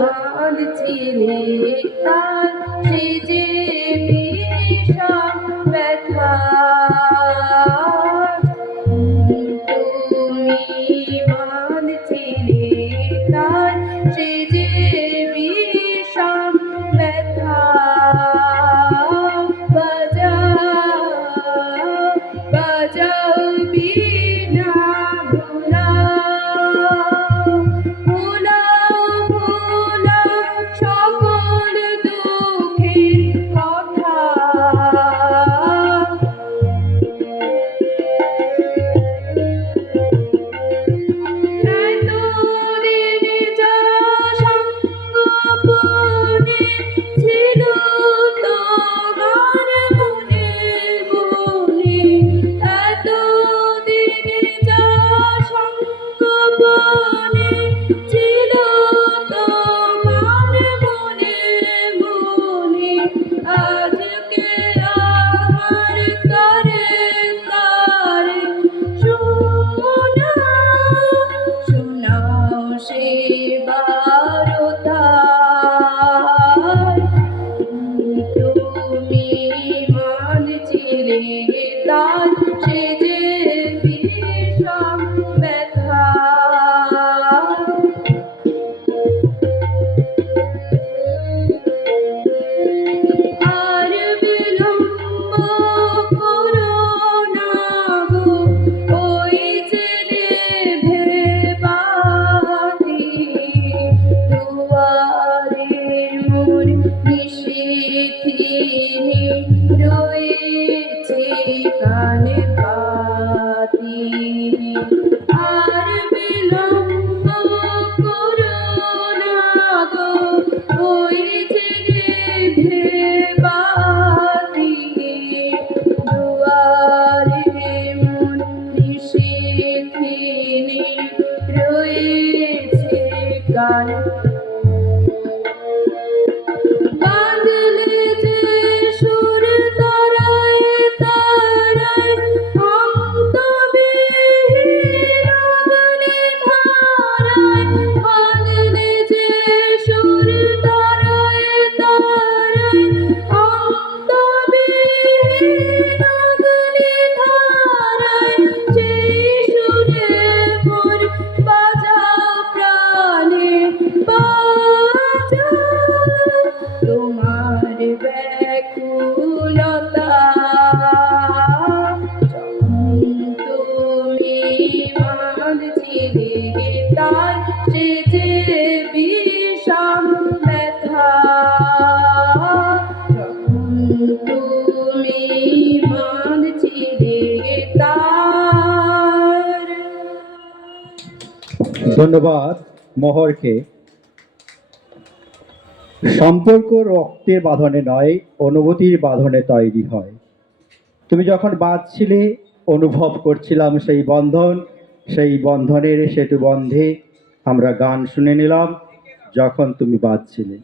বাঁধছিলে তার সে যে বিষম ব্যথা তুমি বাঁধছিলে তার সে যে বিষম ব্যথা বাজাও বাজাও বীণা সকল দুঃখের কথা এতদিন যা সঙ্গোপনে ছিল তোমার মনে মনে এতদিন যা সঙ্গোপনে ছিল তোমার মনে মনে আজকে আমার তরে তরে শোনাও সে বারতার তুমি মানছিলে তার সে যে বিষম ব্যথা আর বিলম্ব করো না গো ওই যে ভেবাতি দুয়ারে মোর নিশীথিনী রয়েছে কানে পাতি আর বিলম্ব করো না গো ওই যে ভেবাতি দুয়ারে মন নিশীথিনী রয়েছে কান বাঁধলে যে সুর তারায় তারায় অন্তবিহীন অগ্নি ধারায় বাঁধলে যে সুর তারায় তারায় অন্তবিহীন অগ্নি ধারায় সেই সুরে মোর বাজাও প্রাণে বাজাও তোমার ব্যাকুলতা তুমি বাঁধছিলে তার সে যে বিষম ব্যথা তুমি বাঁধছিলে তার। ধন্যবাদ মোহরকে। সম্পর্ক রক্তের বাঁধনে নয়, অনুভূতির বাঁধনে তৈরি হয়। তুমি যখন বাঁধছিলে অনুভব করছিলাম সেই বন্ধন, সেই বন্ধনের সেতু বন্ধে আমরা গান শুনে নিলাম যখন তুমি বাঁধছিলে।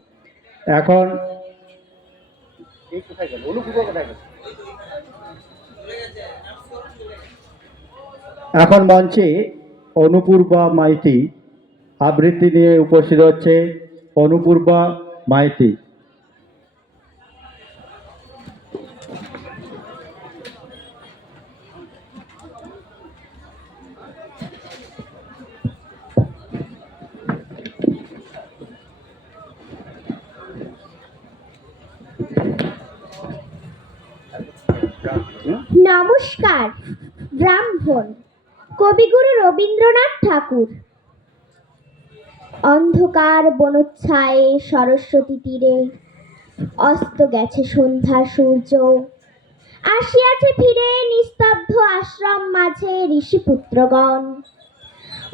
এখন এখন মঞ্চে অনুপূর্বা মাইতি আবৃত্তি নিয়ে উপস্থিত হচ্ছে। অনুপূর্বা মাইতি। নমস্কার। ব্রাহ্মণ কবিগুরু রবীন্দ্রনাথ ঠাকুর। অন্ধকার বনচ্ছায়ে সরস্বতী তীরে অস্ত গেছে সন্ধ্যা সূর্য, আসিয়াছে ফিরে নিস্তব্ধ আশ্রম মাঝে ঋষিপুত্রগণ।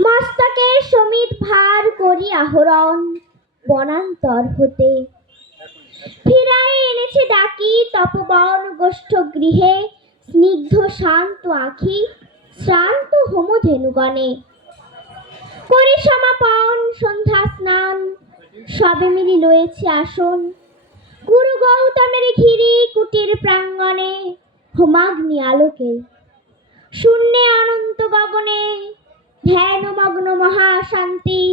মস্তকে সমিত ভার করি আহরণ বনান্তর হতে, ফিরায় এনেছে ডাকি তপবন গোষ্ঠ গৃহে স্নিগ্ধ শান্ত আঁখি শ্রান্ত হোমধেনুগণে। করি সমাপন সন্ধ্যা স্নান সবে মিলি লয়েছে আসন, গুরু গৌতমের ঘিরি কুটির প্রাঙ্গণে হোমাগ্নি আলোকে। শূন্যে অনন্ত গগনে ধ্যানমগ্ন মহাশান্তি,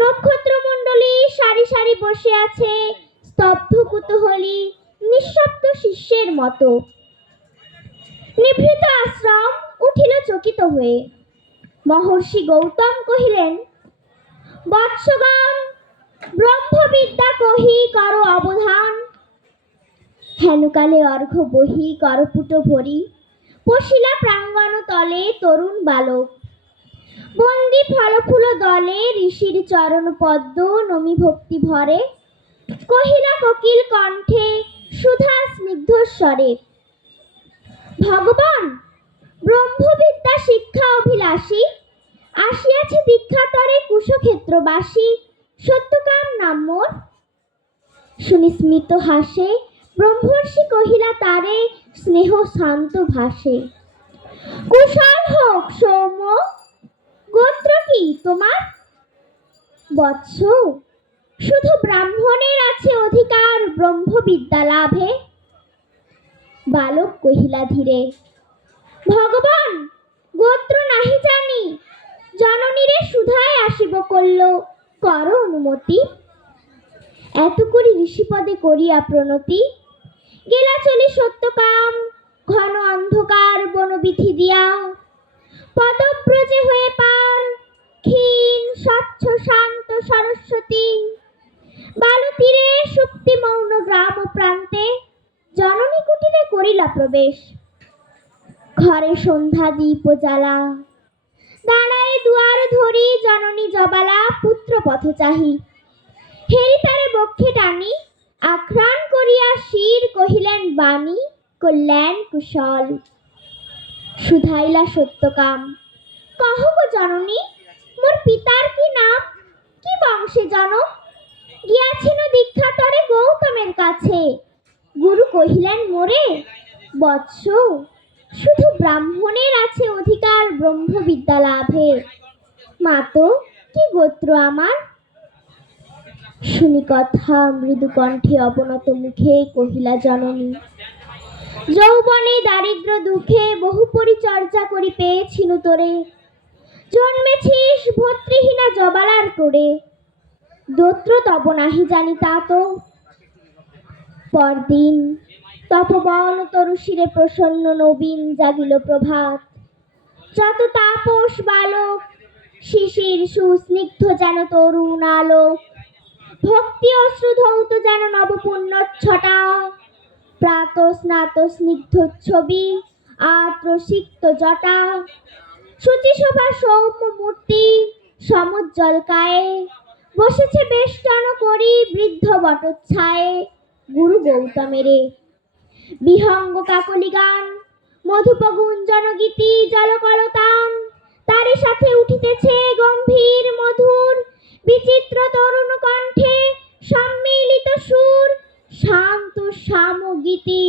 নক্ষত্রমণ্ডলী সারি সারি বসে আছে স্তব্ধ কুতূহলী নিঃশব্দ শিষ্যের মতো। নিভৃত আশ্রম উঠিল চকিত হয়ে। মহর্ষি গৌতম কহিলেন, বৎসগণ, ব্রহ্মবিদ্যা কহি কর অবধান। হেনকালে অর্ঘ্য বহি করপুট ভরি, পশিলা প্রাঙ্গণ তলে তরুণ বালক। বন্দি ফলফুল দলে ঋষির চরণ পদ্ম নমি ভক্তি ভরে। কহিলা কোকিল কণ্ঠে সুধা স্নিগ্ধ স্বরে, ভগবান, ব্রহ্মবিদ্যা শিক্ষা অভিলাষী আসিয়াছে দীক্ষাতরে কুশক্ষেত্রবাসী। সত্যকাম নাম মোর। শুনি স্মিত হাসে ব্রহ্মর্ষি কহিলা তারে স্নেহ শান্ত ভাসে, কুশল হোক সৌম্য, গোত্র কি তোমার? বৎস, শুধু ব্রাহ্মণের আছে অধিকার ব্রহ্মবিদ্যা লাভে। বালক কহিলা ধীরে, ভগবান, গোত্র নাহি জানি, জননীরে সুধায় আসিব কল্য, কর অনুমতি। এত করি ঋষিপদে করিয়া প্রণতি, গেলা চলি সত্যকাম ঘন অন্ধকার বনবিথি দিয়া। পদব্রজে হয়ে পার ক্ষীণ স্বচ্ছ শান্ত সরস্বতী। বালুতীরে সুপ্তি মৌন গ্রাম প্রান্তে জননী কুটিরে করিলা প্রবেশ। ঘরে সন্ধ্যা দীপ জ্বালা, দাঁড়ায় দুয়ার ধরি জননী জবালা পুত্র পথ চাহি। হেরি তারে বক্ষে টানি আঘ্রাণ করিয়া শির কহিলেন বাণী, কল্যাণ কুশল। শুধাইলা সত্যকাম, কহ গো জননী, মোর পিতার কি নাম, কি বংশে জনক? গিয়াছিল দীক্ষাতরে গৌতমের কাছে, গুরু কহিলেন মোরে, বৎস, শুধু ব্রাহ্মণের আছে অধিকার ব্রহ্মবিদ্যা লাভে। মাতো, কি গোত্র আমার? শুনি কথা মৃদু কণ্ঠে অবনত মুখে কহিলা জননী, যৌবনে দারিদ্র দুঃখে বহু পরিচর্যা করি পেয়েছিনু তোরে। জন্মেছিস ভর্তৃহীনা জবালার করে, দোত্র তব নাহি জানি তা তো। পরদিন তপবন তরু শিরে প্রসন্ন নবীন জাগিল প্রভাত। যত তাপস বালক শিশির সুস্নিগ্ধ যেন তরুণ আলোক। ভক্তি অশ্রু ধৌত যেন নবপুণ্য ছটা। প্রাত স্নাত স্নিগ্ধ ছবি আত্র সিক্ত জটা। শুচিশোভা সৌম্য মূর্তি সমুজ্জ্বল কায়ে। বসেছে বেষ্টন করি বৃদ্ধ বটচ্ছায়ে গুরু গৌতমেরে। বিহঙ্গ কাকলি গান মধুপ গুঞ্জন গীতি জলকলতান। তারই সাথে উঠিতেছে গম্ভীর মধুর বিচিত্র তরুণ কণ্ঠে সম্মিলিত সুর শান্ত সামগীতি।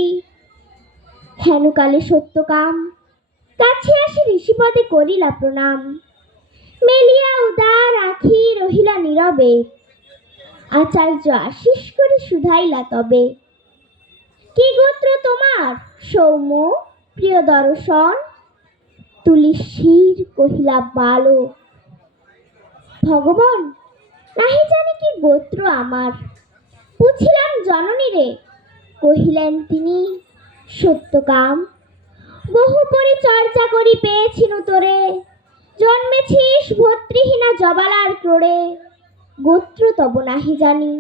হেনকালে সত্যকাম কাছে আসি ঋষিপদে করিলা প্রণাম। মেলিয়া উদার আখি রহিলা নীরবে। আচার্য আশিস করে শুধাইলা তবে, কি গোত্র তোমার সৌম্য প্রিয় দর্শন? তুলি শির কহিলা বালক, ভগবান, নাহি জানি কি গোত্র আমার। পুছিলাম জননীরে, কহিলেন তিনি, সত্যকাম, বহু পরিচর্যা করি পেয়েছিনু তোরে। জন্মেছিস ভর্তৃহীনা জবালার ক্রোড়ে, গোত্র তব নাহি জানি।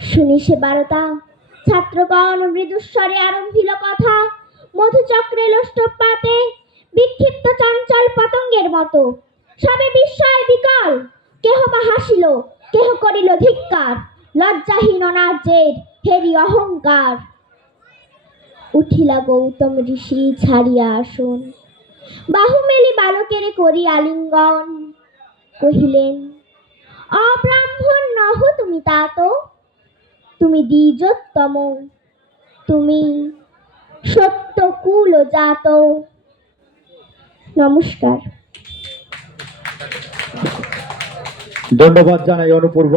শুনি সে বারতা ছাত্রগণ মৃদুস্বরে আরম্ভিল কথা। মধুচক্রে লোষ্টপাতে বিক্ষিপ্ত চঞ্চল পতঙ্গের মতো সবে বিস্ময় বিকল। কেহ বা হাসিল, কেহ করিল ধিক্কার। লজ্জাহীন অনার্যের হেরি অহংকার। উঠিলা গৌতম ঋষি ছাড়িয়া আসন। বাহু মেলি বালকেরে করি আলিঙ্গন। কহিলেন, অব্রাহ্মণ নহ তুমি তাত, তুমি দ্বিজোত্তম, তুমি সত্য কুল জাত। নমস্কার। ধন্যবাদ জানাই অনুপূর্ব।